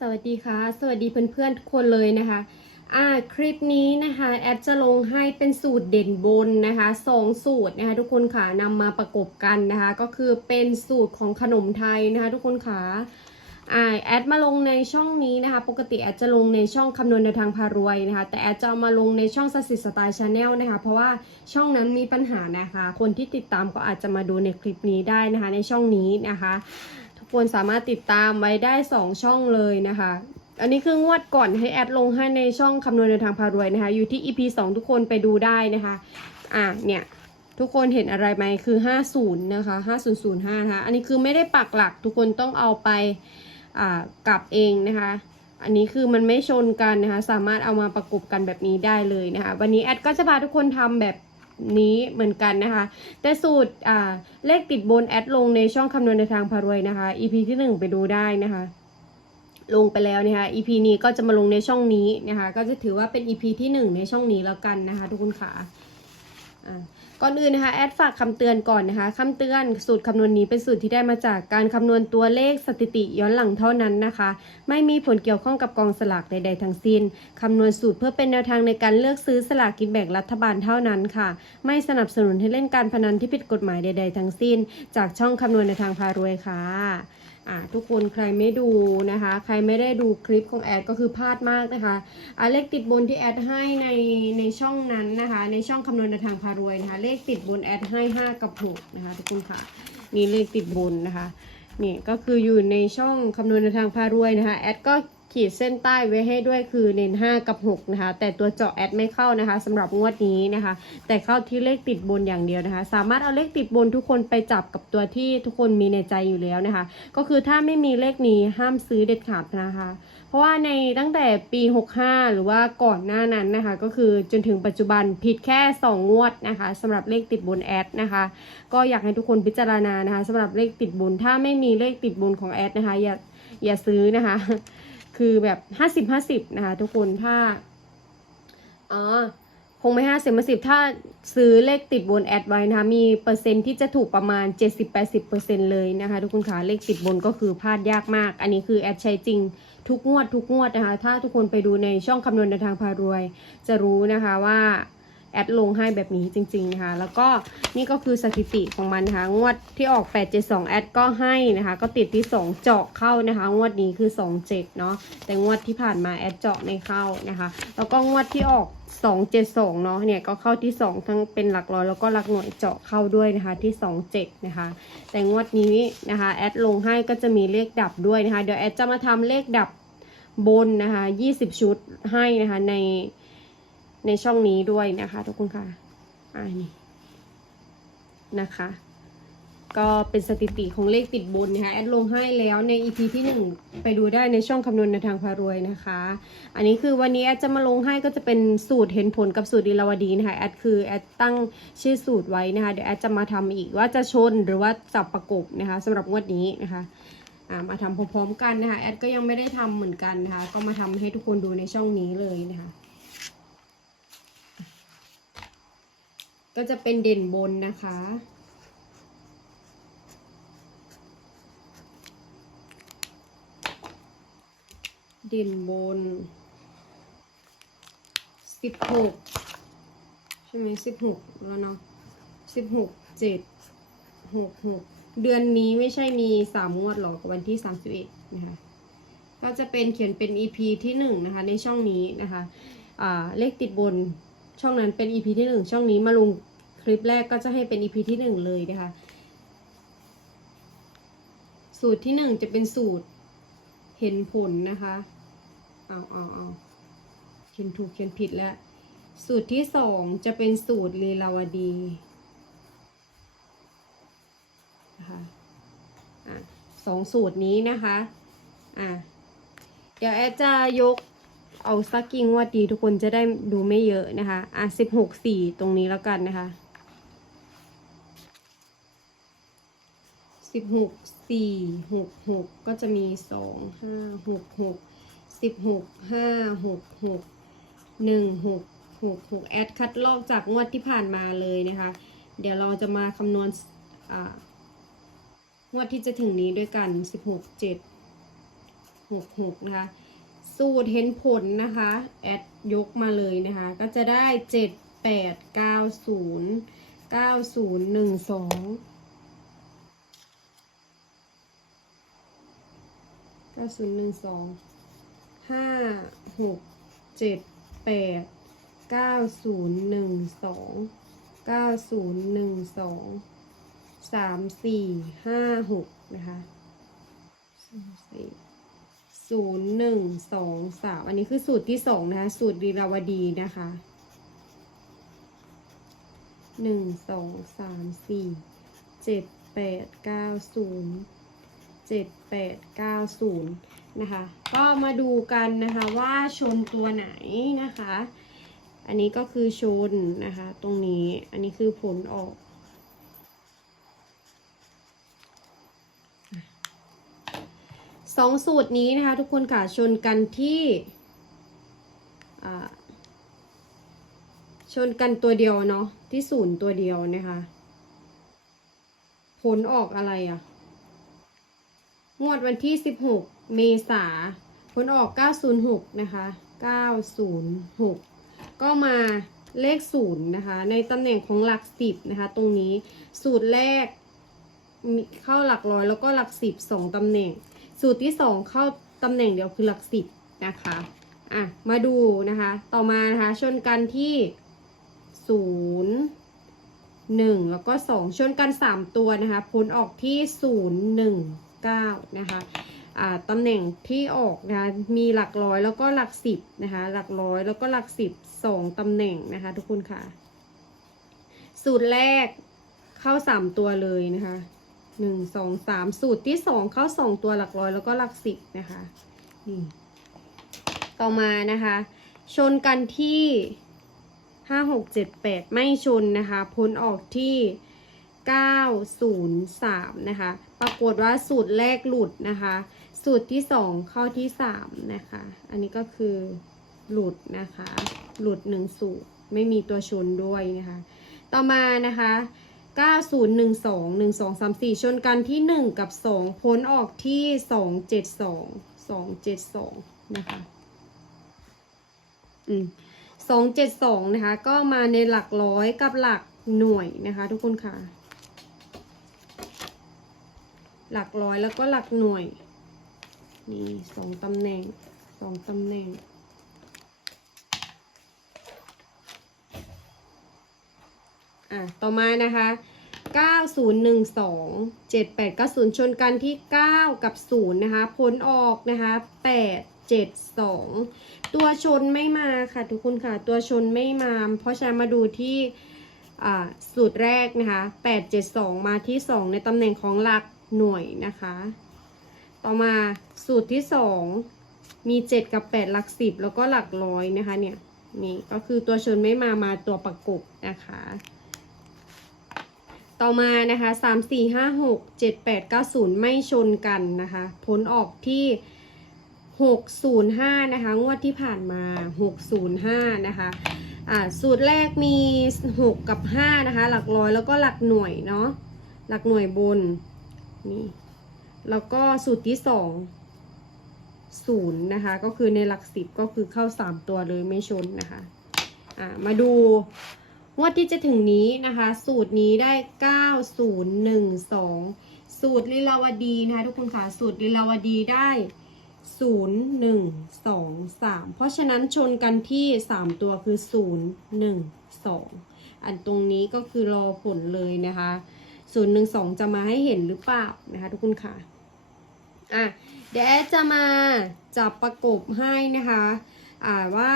สวัสดีค่ะ สวัสดีเพื่อนๆทุกคนเลยนะคะอ่าคลิปนี้นะคะแอดจะลงให้เป็นสูตรเด่นบนนะคะสองสูตรนะคะทุกคนค่ะนำมาประกบกันนะคะก็คือเป็นสูตรของขนมไทยนะคะทุกคนค่ะอ่าแอดมาลงในช่องนี้นะคะ ปกติแอดจะลงในช่องคำนวณในทางพารวยนะคะ แต่แอดจะามาลงในช่องสสิสไตล์ชาแนลนะคะ เพราะว่าช่องนั้นมีปัญหานะคะ คนที่ติดตามก็อาจจะมาดูในคลิปนี้ได้นะคะ ในช่องนี้นะคะ ทุกคนสามารถติดตามไว้ได้ 2 ช่องเลยนะคะ อันนี้คืองวดก่อนให้แอดลงให้ในช่องคำนวณในทางพารวยนะคะ อยู่ที่ EP 2 ทุกคนไปดูได้นะคะ อะเนี่ยทุกคนเห็นอะไรไหมคือ 50 นะคะ 5005 นะคะ อันนี้คือไม่ได้ปักหลักทุกคนต้องเอาไปอ่ากลับเองนะคะ อันนี้คือมันไม่ชนกันนะคะ สามารถเอามาประกบกันแบบนี้ได้เลยนะคะ วันนี้แอดก็จะพาทุกคนทำแบบ นี้เหมือนกันนะคะ แต่สูตรอ่าเลขติดบนแอดลงในช่องคำนวณในทางพารวยนะคะ EP ที่ 1 ไปดูได้นะคะ ลงไปแล้วนะคะ EP นี้ก็จะมาลงในช่องนี้นะคะ ก็จะถือว่าเป็น EP ที่ 1 ในช่องนี้แล้วกันนะคะ ทุกคนค่ะอ่า ก่อนอื่นนะคะแอดฝากคำเตือนก่อนนะคะคำเตือนสูตรคำนวณนี้เป็นสูตรที่ได้มาจากการคำนวณตัวเลขสถิติย้อนหลังเท่านั้นนะคะ ไม่มีผลเกี่ยวข้องกับกองสลากใด ๆ ทั้งสิ้นคำนวณสูตรเพื่อเป็นแนวทางในการเลือกซื้อสลากกินแบ่งรัฐบาลเท่านั้นค่ะ ไม่สนับสนุนให้เล่นการพนันที่ผิดกฎหมายใด ๆ ทั้งสิ้น จากช่องคำนวณในทางพารวยค่ะ อ่าทุกคนใครไม่ดูนะคะ ใครไม่ได้ดูคลิปของแอดก็คือพลาดมากนะคะอ่าเลขติดบนที่แอดให้ในในช่องนั้นนะคะ ในช่องคำนวณทางพารวยนะคะ เลขติดบนแอดให้5กับ6นะคะ ทุกคนค่ะนี่เลขติดบนนะคะนี่ก็คืออยู่ในช่องคำนวณทางพารวยนะคะแอดก็ ขีดเส้นใต้ไว้ให้ด้วยคือเน้น 5 กับ 6 นะคะ แต่ตัวเจาะแอดไม่เข้านะคะสำหรับงวดนี้นะคะ แต่เข้าที่เลขติดบนอย่างเดียวนะคะ สามารถเอาเลขติดบนทุกคนไปจับกับตัวที่ทุกคนมีในใจอยู่แล้วนะคะ ก็คือถ้าไม่มีเลขนี้ห้ามซื้อเด็ดขาดนะคะ เพราะว่าในตั้งแต่ปี 65 หรือว่าก่อนหน้านั้นนะคะ ก็คือจนถึงปัจจุบันผิดแค่ 2 งวดนะคะสำหรับเลขติดบนแอดนะคะ ก็อยากให้ทุกคนพิจารณานะคะสำหรับเลขติดบนถ้าไม่มีเลขติดบนของแอดนะคะอย่าอย่าซื้อนะคะ คือแบบห้าสิบห้าสิบนะคะทุกคนถ้าอ๋อคงไม่ห้าสิบมาสิบถ้าซื้อเลขติดบนแอดไว้นะคะมีเปอร์เซ็นที่จะถูกประมาณ 70-80%เลยนะคะทุกคนคะเลขติดบนก็คือพลาดยากมาก อันนี้คือแอดใช้จริงทุกงวดทุกงวดนะคะ ถ้าทุกคนไปดูในช่องคำนวณในทางพารวย จะรู้นะคะว่า แอดลงให้แบบนี้จริงๆนะคะแล้วก็นี่ก็คือสถิติของมันนะคะงวดที่ออก 872 แอดก็ให้นะคะ ก็ติดที่ 2 เจาะเข้านะคะ งวดนี้คือ 27 เนาะแต่งวดที่ผ่านมาแอดเจาะไม่เข้านะคะ แล้วก็งวดที่ออก 272 เนาะเนี่ยก็เข้าที่ 2 ทั้งเป็นหลักร้อยแล้วก็หลักหน่วยเจาะเข้าด้วยนะคะที่ 27 นะคะ แต่งวดนี้นะคะแอดลงให้ก็จะมีเลขดับด้วยนะคะ เดี๋ยวแอดจะมาทำเลขดับบนนะคะ 20 ชุดให้นะคะใน ในช่องนี้ด้วยนะคะทุกคนค่ะอ่านี่นะคะ ก็เป็นสถิติของเลขติดบนนะคะแอดลงให้แล้วใน EP ที่ 1 ไปดูได้ในช่องคำนวณในทางพารวยนะคะ อันนี้คือวันนี้แอดจะมาลงให้ก็จะเป็นสูตรเห็นผลกับสูตรดีลาวดีนะคะแอดคือแอดตั้งชื่อสูตรไว้นะคะเดี๋ยวแอดจะมาทำอีกว่าจะชนหรือว่าจับประกบนะคะสำหรับงวดนี้นะคะมาทำพร้อมๆกันนะคะแอดก็ยังไม่ได้ทำเหมือนกันนะคะก็มาทำให้ทุกคนดูในช่องนี้เลยนะคะ ก็จะเป็นเด่นบนนะคะ เด่นบนสิบหกใช่ไหมสิบหกแล้วเนาะสิบหกเจ็ดหกหกเดือนนี้ไม่ใช่มีสามงวดหรอกวันที่สามสิบเอ็ดนะคะ ก็จะเป็นเขียนเป็น EP ที่หนึ่งนะคะ ในช่องนี้นะคะ อ่าเลขติดบน ช่องนั้นเป็น EP ที่หนึ่งช่องนี้มาลงคลิปแรกก็จะให้เป็น EP ที่หนึ่งเลยนะคะ สูตรที่หนึ่งจะเป็นสูตรเห็นผลนะคะเอาเอาเอาเขียนถูกเขียนผิดแล้ว สูตรที่สองจะเป็นสูตรลีลาวดีนะคะอะสองสูตรนี้นะคะอะเดี๋ยวแอดจะยก เอาสักกิ่งว่าดีทุกคนจะได้ดูไม่เยอะนะคะ อะสิบหกสี่ตรงนี้แล้วกันนะคะสิบหกสี่หกหกก็จะมีสองห้าหกหกสิบหกห้าหกหกหนึ่งหกหกหกแอดคัดลอกจากงวดที่ผ่านมาเลยนะคะ เดี๋ยวเราจะมาคำนวณอ่างวดที่จะถึงนี้ด้วยกันสิบหกเจ็ดหกหกนะคะ สูตรเห็นผลนะคะ แอดยกมาเลยนะคะ ก็จะได้เจ็ดแปดเก้าศูนย์เก้าศูนย์หนึ่งสองเก้าศูนย์หนึ่งสองห้าหกเจ็ดแปดเก้าศูนย์หนึ่งสองเก้าศูนย์หนึ่งสองสามสี่ห้าหกนะคะสี่ ศูนย์หนึ่งสองสามอันนี้คือสูตรที่สองนะคะ สูตรดีราวดีนะคะหนึ่งสองสามสี่เจ็ดแปดเก้าศูนย์เจ็ดแปดเก้าศูนย์นะคะ ก็มาดูกันนะคะว่าชนตัวไหนนะคะ อันนี้ก็คือชนนะคะ ตรงนี้อันนี้คือผลออก สองสูตรนี้นะคะ ทุกคนค่ะชนกันที่ชนกันตัวเดียวเนาะที่ศูนย์ตัวเดียวนะคะ ผลออกอะไรอะ่ะ งวดวันที่ 16 เมษาผลออก 906 นะคะ 906 ก็มาเลขศูนย์นะคะ ในตำแหน่งของหลักสิบนะคะ ตรงนี้สูตรแรกมีเข้าหลักร้อยแล้วก็หลักสิบสองตำแหน่ง สูตรที่สองเข้าตำแหน่งเดียวคือหลักสิบนะคะอะมาดูนะคะ ต่อมานะคะชนกันที่ศูนย์หนึ่งแล้วก็สองชนกันสามตัวนะคะผลออกที่ศูนย์หนึ่งเก้านะคะอ่าตำแหน่งที่ออกนะคะมีหลักร้อยแล้วก็หลักสิบนะคะหลักร้อยแล้วก็หลักสิบสองตำแหน่งนะคะทุกคนค่ะ สูตรแรกเข้าสามตัวเลยนะคะ หนึ่งสองสามสูตรที่สองเข้าสองตัวหลักร้อยแล้วก็หลักสิบนะคะนี่ต่อมานะคะ ชนกันที่ห้าหกเจ็ดแปดไม่ชนนะคะพ้นออกที่903นย์สามนะคะปรากฏว่าสูตรแรกหลุดนะคะ สูตรที่2เข้าที่3นะคะ อันนี้ก็คือหลุดนะคะ หลุด1สูตรไม่มีตัวชนด้วยนะคะ ต่อมานะคะ 9012 1234 ชนกันที่ 1 กับ 2 พ้นออกที่ 272 272 นะคะ อืมสองเจ็ดสองนะคะ ก็มาในหลักร้อยกับหลักหน่วยนะคะ ทุกคนค่ะ หลักร้อยแล้วก็หลักหน่วย นี่สองตำแหน่งสองตำแหน่ง อะต่อมานะคะ 9012 7890 ชนกันที่ 9 กับ 0 นะคะ ผลออกนะคะ 8 7 2 ตัวชนไม่มาค่ะทุกคนค่ะ ตัวชนไม่มา เพราะฉะนั้นมาดูที่สูตรแรกนะคะ 8 7 2 มาที่ 2 ในตำแหน่งของหลักหน่วยนะคะ ต่อมาสูตรที่ 2 มี 7 กับ 8 หลัก 10 แล้วก็หลักร้อยนะคะเนี่ยนี่ก็คือตัวชนไม่มามาตัวประกบนะคะ ต่อมานะคะสามสี่ห้าหกเจ็ดแปดเก้าศูนย์ไม่ชนกันนะคะ ผลออกที่หกศูนย์ห้านะคะ งวดที่ผ่านมาหกศูนย์ห้านะคะอ่าสูตรแรกมีหกกับห้านะคะ หลักร้อยแล้วก็หลักหน่วยเนาะหลักหน่วยบนนี่แล้วก็สูตรที่สองศูนย์นะคะ ก็คือในหลักสิบก็คือเข้าสามตัวเลยไม่ชนนะคะอ่ามาดู งวดที่จะถึงนี้นะคะ สูตรนี้ได้ 9012 สูตรลีลาวดีนะคะทุกคนค่ะ สูตรลีลาวดีได้ 0123 เพราะฉะนั้นชนกันที่ 3 ตัวคือ 012 อันตรงนี้ก็คือรอผลเลยนะคะ 012 จะมาให้เห็นหรือเปล่านะคะทุกคนค่ะ อะ เดี๋ยวจะมาจับประกบให้นะคะ อ่าว่า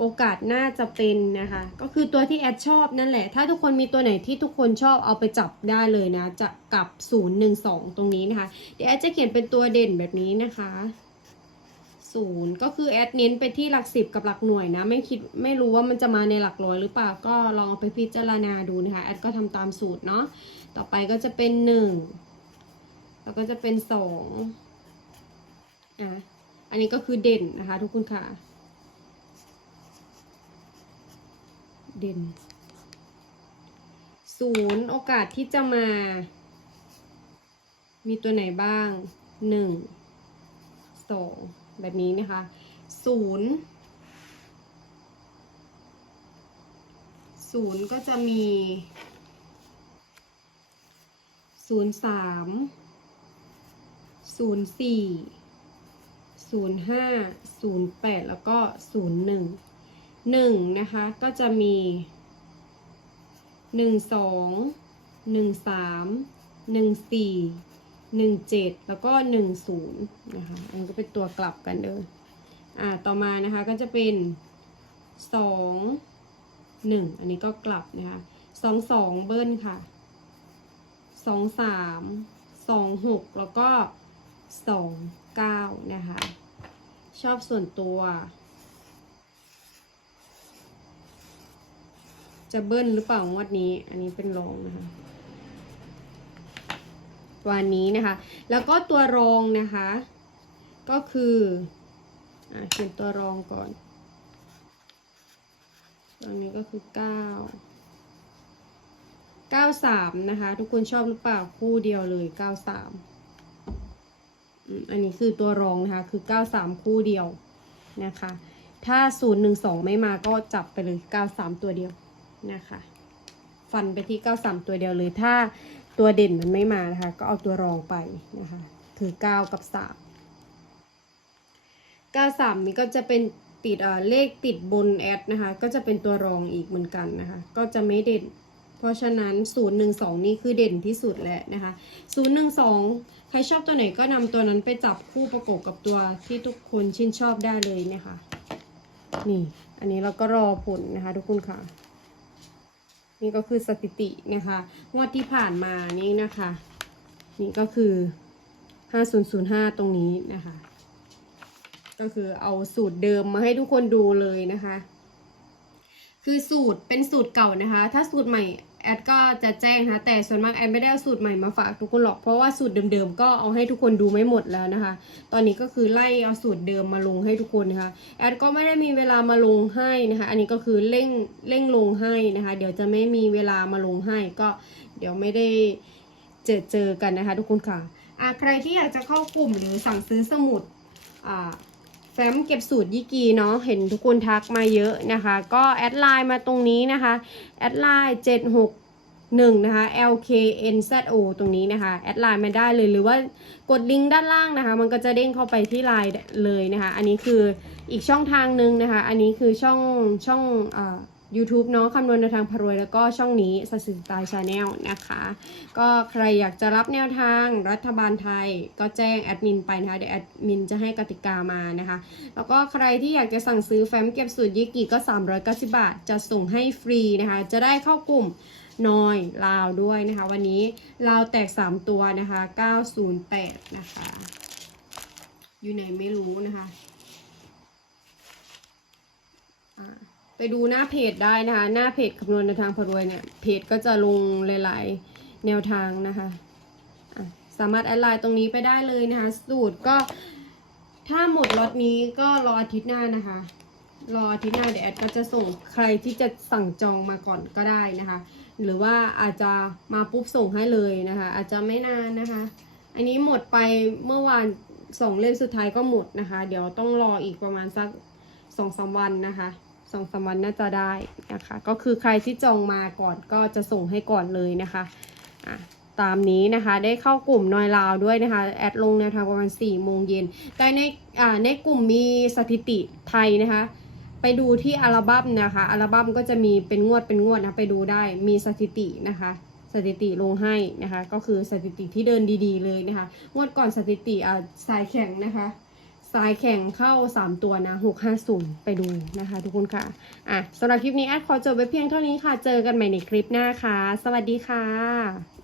โอกาสน่าจะเป็นนะคะ ก็คือตัวที่แอดชอบนั่นแหละ ถ้าทุกคนมีตัวไหนที่ทุกคนชอบเอาไปจับได้เลยนะ จะกับ 0 1 2 ตรงนี้นะคะ เดี๋ยวแอดจะเขียนเป็นตัวเด่นแบบนี้นะคะ0ก็คือแอดเน้นไปที่หลักสิบกับหลักหน่วยนะ ไม่คิดไม่รู้ว่ามันจะมาในหลักร้อยหรือเปล่าก็ลองเอาไปพิจารณาดูนะคะแอดก็ทำตามสูตรเนาะต่อไปก็จะเป็น1แล้วก็จะเป็น2อะอันนี้ก็คือเด่นนะคะทุกคนค่ะ เด่นศูนย์โอกาสที่จะมา มีตัวไหนบ้างหนึ่งสองแบบนี้นะคะศูนย์ศูนย์ก็จะมีศูนย์สามศูนย์สี่ศูนย์ห้าศูนย์แปดแล้วก็ศูนย์หนึ่ง หนึ่งนะคะก็จะมีหนึ่งสองหนึ่งสามหนึ่งสี่หนึ่งเจ็ดแล้วก็หนึ่งศูนย์นะคะอันนี้ก็เป็นตัวกลับกันเด้ออ่าต่อมานะคะก็จะเป็นสองหนึ่งอันนี้ก็กลับนะคะสองสองเบิ้ลค่ะสองสามสองหกแล้วก็สองเก้านะคะ ชอบส่วนตัว จะเบิ้ลหรือเปล่างวดนี้ อันนี้เป็นรองนะคะวันนี้นะคะ แล้วก็ตัวรองนะคะ ก็คืออ่าเขียนตัวรองก่อนตัวนี้ก็คือเก้าเก้าสามนะคะ ทุกคนชอบหรือเปล่าคู่เดียวเลยเก้าสามอันนี้คือตัวรองนะคะ คือเก้าสามคู่เดียวนะคะ ถ้าศูนย์หนึ่งสองไม่มาก็จับไปเลยเก้าสามตัวเดียว นะคะ ฟันไปที่เก้าสามตัวเดียวเลยถ้าตัวเด่นมันไม่มานะคะ ก็เอาตัวรองไปนะคะ คือเก้ากับสามเก้าสามนี้ก็จะเป็นติดเอ่อเลขติดบนแอดนะคะ ก็จะเป็นตัวรองอีกเหมือนกันนะคะ ก็จะไม่เด่น เพราะฉะนั้น 012 นี่คือเด่นที่สุดแล้วนะคะ 012 ใครชอบตัวไหนก็นำตัวนั้นไปจับคู่ประกบกับตัวที่ทุกคนชื่นชอบได้เลยนะคะ นี่ อันนี้เราก็รอผลนะคะทุกคนค่ะ นี่ก็คือสถิตินะคะงวดที่ผ่านมานี่นะคะ นี่ก็คือ 5005 ตรงนี้นะคะ ก็คือเอาสูตรเดิมมาให้ทุกคนดูเลยนะคะ คือสูตรเป็นสูตรเก่านะคะ ถ้าสูตรใหม่ แอดก็จะแจ้งนะคะแต่ส่วนมากแอดไม่ได้เอาสูตรใหม่มาฝากทุกคนหรอกเพราะว่าสูตรเดิมๆก็เอาให้ทุกคนดูไม่หมดแล้วนะคะ ตอนนี้ก็คือไล่เอาสูตรเดิมมาลงให้ทุกคนนะคะแอดก็ไม่ได้มีเวลามาลงให้นะคะ อันนี้ก็คือเร่งเร่งลงให้นะคะ เดี๋ยวจะไม่มีเวลามาลงให้ก็เดี๋ยวไม่ได้เจอเจอกันนะคะ ทุกคนค่ะอะใครที่อยากจะเข้ากลุ่มหรือสั่งซื้อสมุดอ่า แฟ้มเก็บสูตรยี่กีเนาะเห็นทุกคนทักมาเยอะนะคะ ก็แอดไลน์มาตรงนี้นะคะแอดไลน์761นะคะ LKNZO ตรงนี้นะคะแอดไลน์มาได้เลยหรือว่ากดลิงก์ด้านล่างนะคะ มันก็จะเด้งเข้าไปที่ไลน์เลยนะคะ อันนี้คืออีกช่องทางหนึ่งนะคะ อันนี้คือช่องช่องอ่า YouTube เนาะคำนวณในทางพารวย แล้วก็ช่องนี้สัสิตายชาแนลนะคะ ก็ใครอยากจะรับแนวทางรัฐบาลไทยก็แจ้งแอดมินไปนะคะ เดี๋ยวแอดมินจะให้กติกามานะคะ แล้วก็ใครที่อยากจะสั่งซื้อแฟ้มเก็บสูตรยิกิก็ 390 บาท จะส่งให้ฟรีนะคะ จะได้เข้ากลุ่มนอยลาวด้วยนะคะ วันนี้ลาวแตก 3 ตัวนะคะ 908 นะคะ อยู่ไหนไม่รู้นะคะ อ่า ไปดูหน้าเพจได้นะคะ หน้าเพจคำนวณในทางพรวยเนี่ย เพจก็จะลงหลาย ๆ แนวทางนะคะะสามารถแอดไลน์ตรงนี้ไปได้เลยนะคะ สูตรก็ถ้าหมดล็อตนี้ก็รออาทิตย์หน้านะคะ รออาทิตย์หน้าเดี๋ยวแอดก็จะส่งใครที่จะสั่งจองมาก่อนก็ได้นะคะ หรือว่าอาจจะมาปุ๊บส่งให้เลยนะคะ อาจจะไม่นานนะคะ อันนี้หมดไปเมื่อวานสองเล่มสุดท้ายก็หมดนะคะ เดี๋ยวต้องรออีกประมาณสักสองสามวันนะคะ สองสามวันน่าจะได้นะคะ ก็คือใครที่จองมาก่อนก็จะส่งให้ก่อนเลยนะคะอะตามนี้นะคะได้เข้ากลุ่มนอยลาวด้วยนะคะ แอดลงแนวทางประมาณ4ี่โมงเย็นแต่ในอ่าในกลุ่มมีสถิติไทยนะคะ ไปดูที่อัลบั้มนะคะอัลบั้มก็จะมีเป็นงวดเป็นงวดนะไปดูได้มีสถิตินะคะสถิติลงให้นะคะ ก็คือสถิติที่เดินดีๆเลยนะคะ งวดก่อนสถิติอ่าสายแข็งนะคะ สายแข่งเข้า 3 ตัวนะ 650 ไปดูนะคะ ทุกคนค่ะ อะสำหรับคลิปนี้แอดขอจบไว้เพียงเท่านี้ค่ะ เจอกันใหม่ในคลิปหน้าค่ะ สวัสดีค่ะ